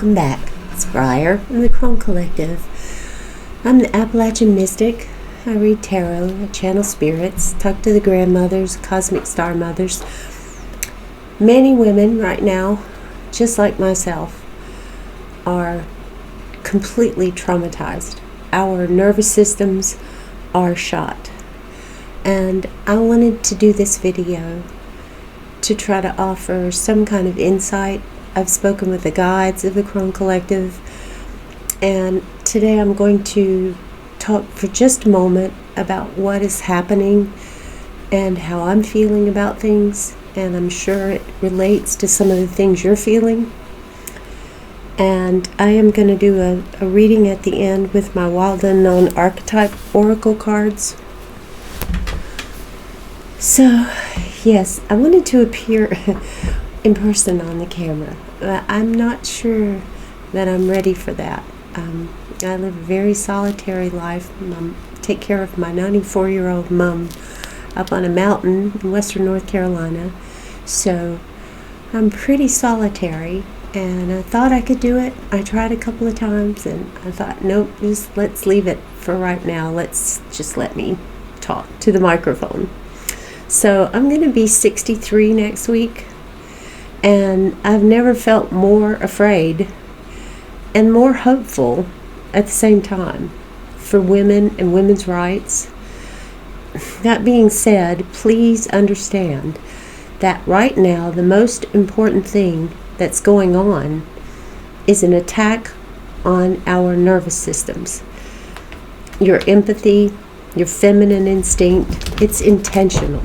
welcome back. It's Briar from the Crone Collective. I'm the Appalachian Mystic. I read tarot, I channel spirits, talk to the grandmothers, cosmic star mothers. Many women right now, just like myself, are completely traumatized. Our nervous systems are shot. And I wanted to do this video to try to offer some kind of insight. I've spoken with the guides of the Crone Collective, and today I'm going to talk for just a moment about what is happening and how I'm feeling about things, and I'm sure it relates to some of the things you're feeling. And I am going to do a reading at the end with my Wild Unknown Archetype Oracle cards. So, yes, I wanted to appear in person on the camera. I'm not sure that I'm ready for that. I live a very solitary life. Take care of my 94-year-old mom up on a mountain in western North Carolina. So I'm pretty solitary, and I thought I could do it. I tried a couple of times, and I thought, nope, just let's leave it for right now. Let me talk to the microphone. So I'm going to be 63 next week. And I've never felt more afraid and more hopeful at the same time for women and women's rights. That being said, please understand that right now the most important thing that's going on is an attack on our nervous systems. Your empathy, your feminine instinct, it's intentional.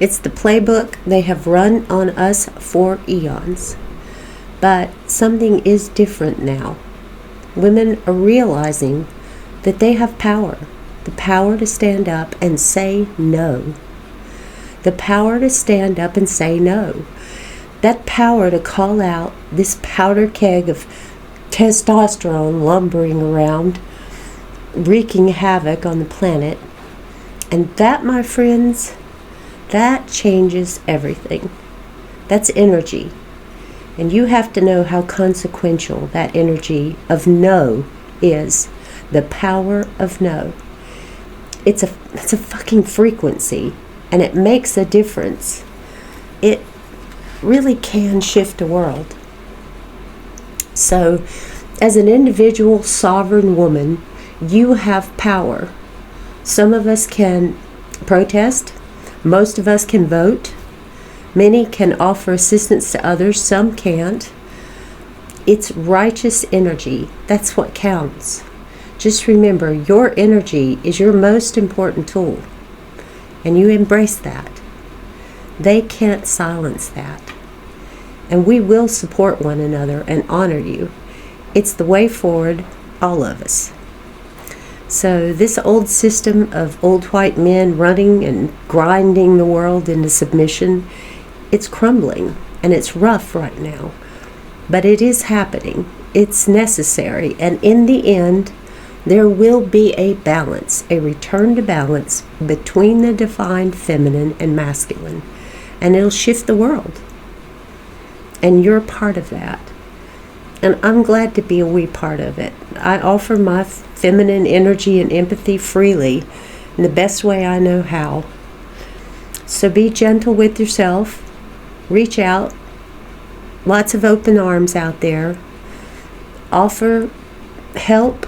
It's the playbook they have run on us for eons. But something is different now. Women are realizing that they have power. The power to stand up and say no. The power to stand up and say no. That power to call out this powder keg of testosterone lumbering around, wreaking havoc on the planet. And that, my friends, that changes everything. That's energy. And you have to know how consequential that energy of no is. The power of no. It's a fucking frequency, and it makes a difference. It really can shift a world. So, as an individual sovereign woman, you have power. Some of us can protest. Most of us can vote. Many can offer assistance to others. Some can't. It's righteous energy. That's what counts. Just remember, your energy is your most important tool. And you embrace that. They can't silence that. And we will support one another and honor you. It's the way forward, all of us. So this old system of old white men running and grinding the world into submission, it's crumbling, and it's rough right now. But it is happening. It's necessary. And in the end, there will be a balance, a return to balance between the defined feminine and masculine. And it'll shift the world. And you're part of that. And I'm glad to be a wee part of it. I offer my feminine energy and empathy freely in the best way I know how. So be gentle with yourself. Reach out. Lots of open arms out there. Offer help.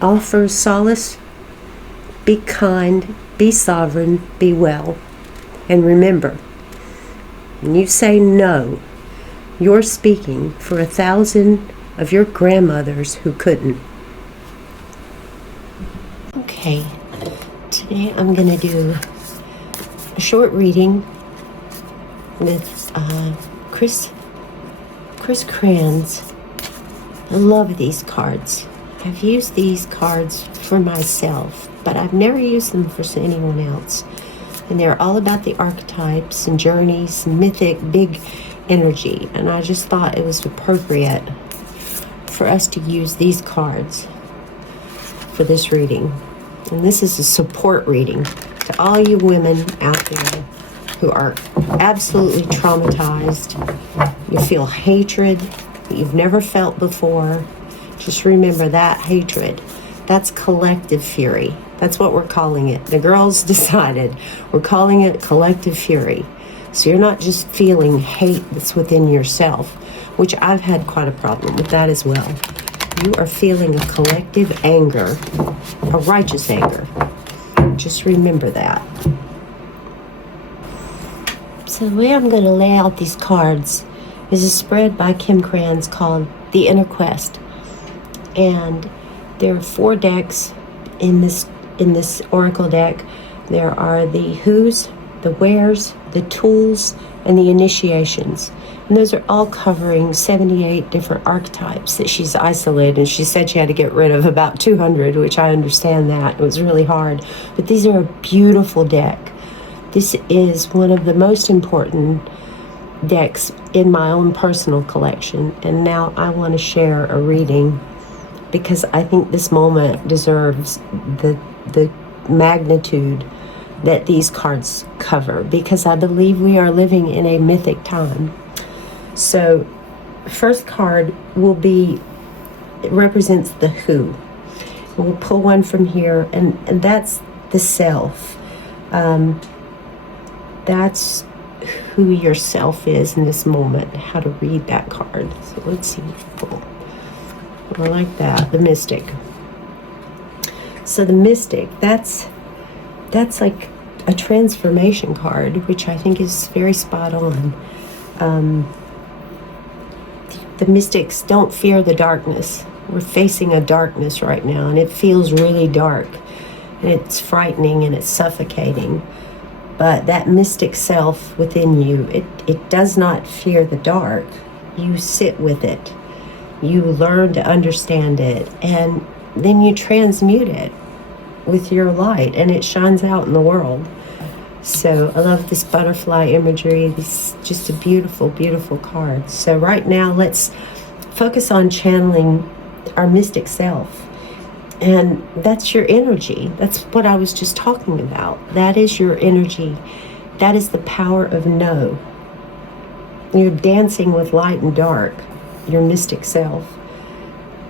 Offer solace. Be kind. Be sovereign. Be well. And remember, when you say no, you're speaking for 1,000 of your grandmothers who couldn't. Okay, today I'm going to do a short reading with Chris Crayons. I love these cards. I've used these cards for myself, but I've never used them for anyone else. And they're all about the archetypes and journeys, mythic, big energy. And I just thought it was appropriate for us to use these cards for this reading. And this is a support reading to all you women out there who are absolutely traumatized. You feel hatred. that you've never felt before. Just remember that hatred. That's collective fury. That's what we're calling it. The girls decided we're calling it collective fury. So you're not just feeling hate that's within yourself, which I've had quite a problem with that as well. You are feeling a collective anger, a righteous anger. Just remember that. So the way I'm going to lay out these cards is a spread by Kim Krans called The Inner Quest. And there are 4 decks in this oracle deck. There are the who's, the where's, the tools, and the initiations. And those are all covering 78 different archetypes that she's isolated. And she said she had to get rid of about 200, which I understand that. It was really hard. But these are a beautiful deck. This is one of the most important decks in my own personal collection. And now I want to share a reading because I think this moment deserves the magnitude that these cards cover, because I believe we are living in a mythic time. So first card will be, it represents the who. And we'll pull one from here, and that's the self. That's who your self is in this moment, how to read that card. So let's see. I like that, the mystic. So the mystic, that's like a transformation card, which I think is very spot on. The mystics don't fear the darkness. We're facing a darkness right now, and it feels really dark, and it's frightening, and it's suffocating. But that mystic self within you, it does not fear the dark. You sit with it. You learn to understand it, and then you transmute it with your light, and it shines out in the world. So I love this butterfly imagery. This is just a beautiful, beautiful card. So right now, let's focus on channeling our mystic self. And that's your energy. That's what I was just talking about. That is your energy. That is the power of no. You're dancing with light and dark, your mystic self.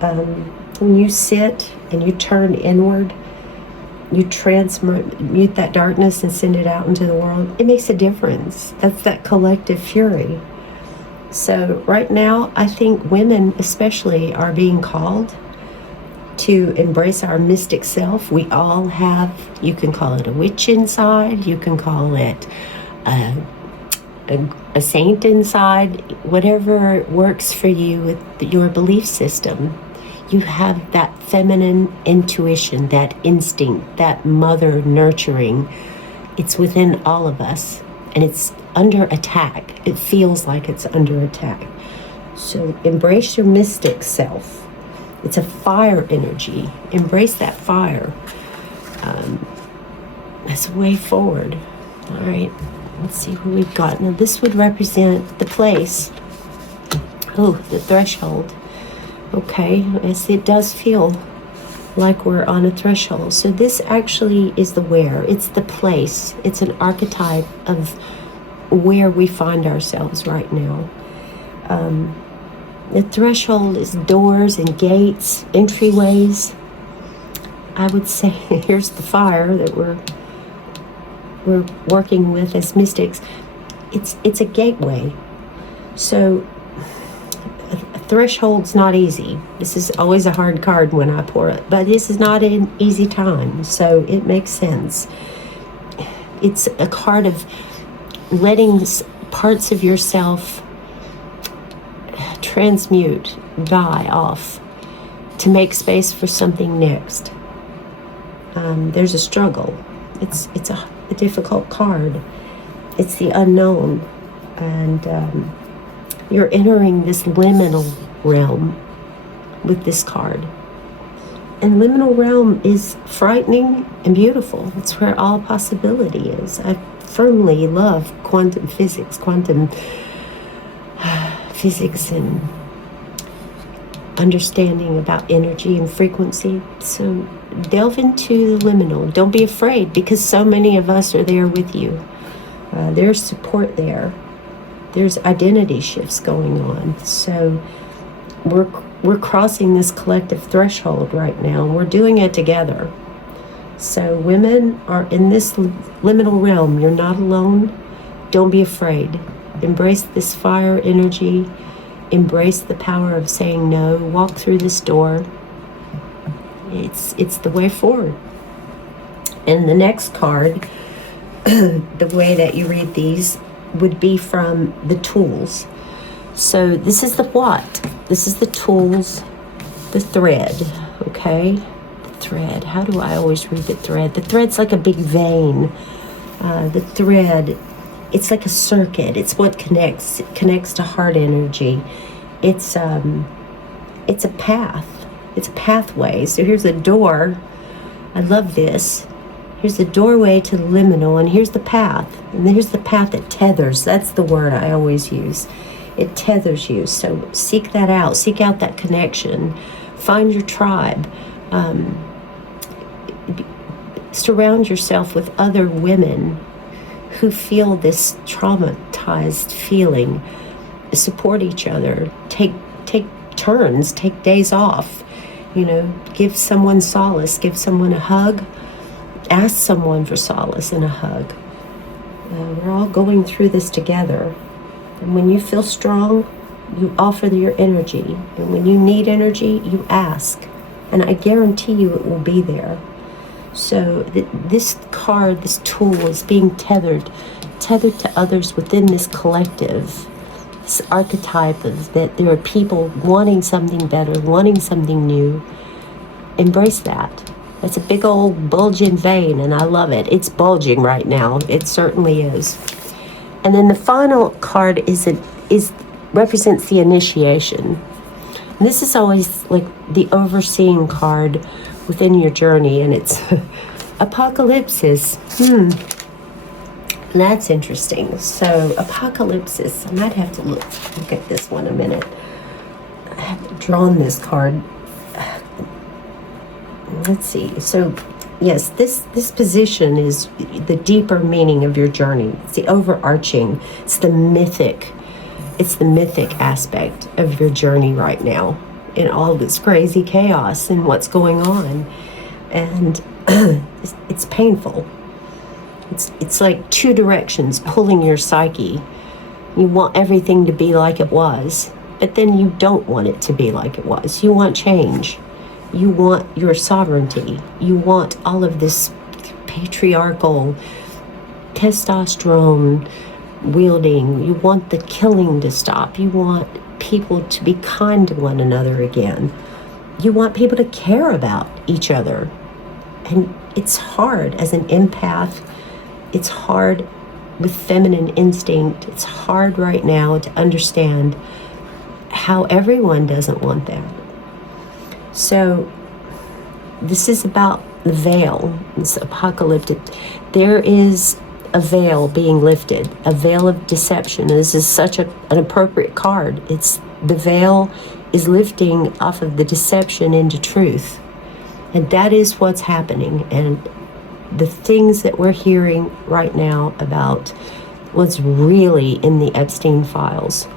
When you sit and you turn inward, you transmute that darkness and send it out into the world, it makes a difference. That's that collective fury. So right now, I think women especially are being called to embrace our mystic self. We all have, you can call it a witch inside, you can call it a saint inside, whatever works for you with your belief system. You have that feminine intuition, that instinct, that mother nurturing. It's within all of us, and it's under attack. It feels like it's under attack. So embrace your mystic self. It's a fire energy. Embrace that fire. That's a way forward. All right, let's see what we've got. Now this would represent the place. Oh, the threshold. Okay, yes, it does feel like we're on a threshold. So this actually is the where. It's the place. It's an archetype of where we find ourselves right now. The threshold is doors and gates, entryways. I would say here's the fire that we're working with as mystics. It's a gateway. So a threshold's not easy. This is always a hard card when I pour it, but this is not an easy time, so it makes sense. It's a card of letting parts of yourself transmute, die off, to make space for something next. There's a struggle. It's a difficult card. It's the unknown, and you're entering this liminal realm with this card. And liminal realm is frightening and beautiful. It's where all possibility is. I firmly love quantum physics and understanding about energy and frequency. So delve into the liminal. Don't be afraid, because so many of us are there with you. There's support there. There's identity shifts going on. So we're crossing this collective threshold right now, and we're doing it together. So women are in this liminal realm. You're not alone. Don't be afraid. Embrace this fire energy. Embrace the power of saying no. Walk through this door. It's the way forward. And the next card, the way that you read these would be from the tools. So this is the what? This is the tools, the thread, okay? Thread. How do I always read the thread? The thread's like a big vein. The thread, it's like a circuit. It's what connects. It connects to heart energy. It's a path. It's a pathway. So here's a door. I love this. Here's the doorway to the liminal, and here's the path. And here's the path that tethers. That's the word I always use. It tethers you. So seek that out. Seek out that connection. Find your tribe. Surround yourself with other women who feel this traumatized feeling. Support each other. Take turns. Take days off. Give someone solace. Give someone a hug. Ask someone for solace and a hug. We're all going through this together. And when you feel strong, you offer your energy. And when you need energy, you ask. And I guarantee you it will be there. So this card, this tool is being tethered to others within this collective, this archetype of that there are people wanting something better, wanting something new. Embrace that. That's a big old bulging vein, and I love it. It's bulging right now. It certainly is. And then the final card represents the initiation. And this is always like the overseeing card within your journey, and it's Apocalypsis. That's interesting. So Apocalypsis, I might have to look at this one a minute. I haven't drawn this card. Let's see. So yes, this position is the deeper meaning of your journey. It's the overarching, it's the mythic aspect of your journey right now, in all this crazy chaos and what's going on. And it's painful. It's like two directions pulling your psyche. You want everything to be like it was, but then you don't want it to be like it was. You want change. You want your sovereignty. You want all of this patriarchal testosterone wielding. You want the killing to stop. You want people to be kind to one another again. You want people to care about each other. And it's hard as an empath. It's hard with feminine instinct. It's hard right now to understand how everyone doesn't want that. So this is about the veil. It's apocalyptic. There is a veil being lifted, a veil of deception. This is such an appropriate card. It's the veil is lifting off of the deception into truth. And that is what's happening. And the things that we're hearing right now about what's really in the Epstein files,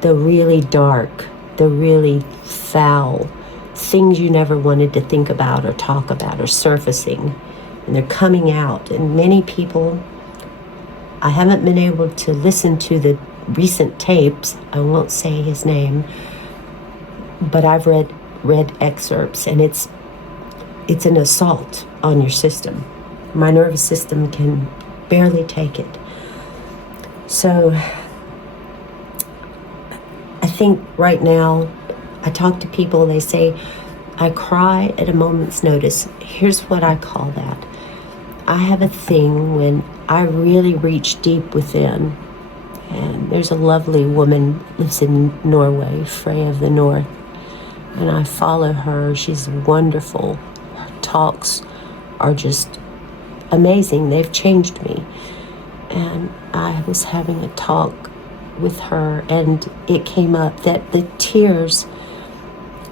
the really dark, the really foul, things you never wanted to think about or talk about are surfacing, and they're coming out. And many people, I haven't been able to listen to the recent tapes. I won't say his name, but I've read excerpts, and it's an assault on your system. My nervous system can barely take it. So I think right now, I talk to people, they say, I cry at a moment's notice. Here's what I call that. I have a thing when I really reach deep within. And there's a lovely woman lives in Norway, Freya of the North. And I follow her. She's wonderful. Her talks are just amazing. They've changed me. And I was having a talk with her, and it came up that the tears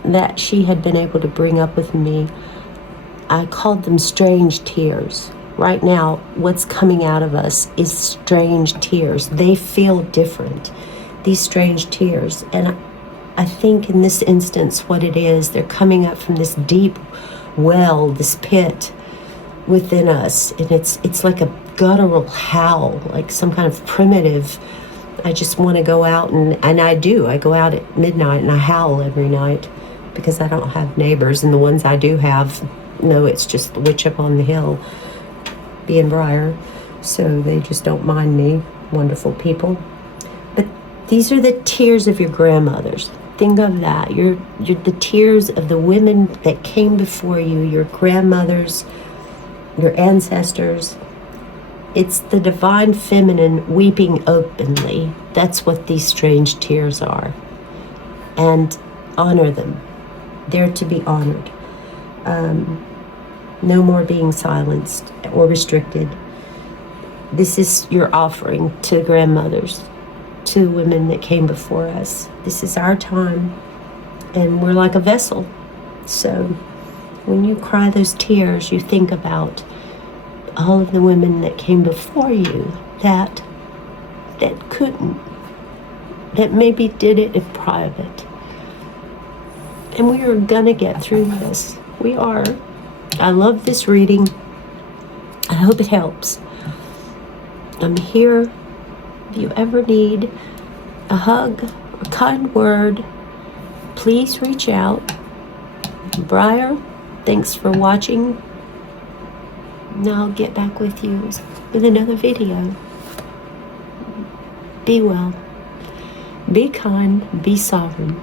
that she had been able to bring up with me, I called them strange tears. Right now, what's coming out of us is strange tears. They feel different, these strange tears. And I think in this instance what it is, they're coming up from this deep well, this pit within us, and it's like a guttural howl, like some kind of primitive. I just want to go out, and I do. I go out at midnight and I howl every night because I don't have neighbors, and the ones I do have, no, it's just the witch up on the hill being Briar, so they just don't mind me. Wonderful people. But these are the tears of your grandmothers. Think of that. You're the tears of the women that came before you, your grandmothers, your ancestors. It's the divine feminine weeping openly. That's what these strange tears are. And honor them. They're to be honored. No more being silenced or restricted. This is your offering to grandmothers, to women that came before us. This is our time, and we're like a vessel. So when you cry those tears, you think about all of the women that came before you that couldn't, that maybe did it in private. And we are gonna get through this. We are. I love this reading. I hope it helps. I'm here. If you ever need a hug, a kind word, please reach out. Briar, thanks for watching. Now I'll get back with you with another video. Be well. Be kind. Be sovereign.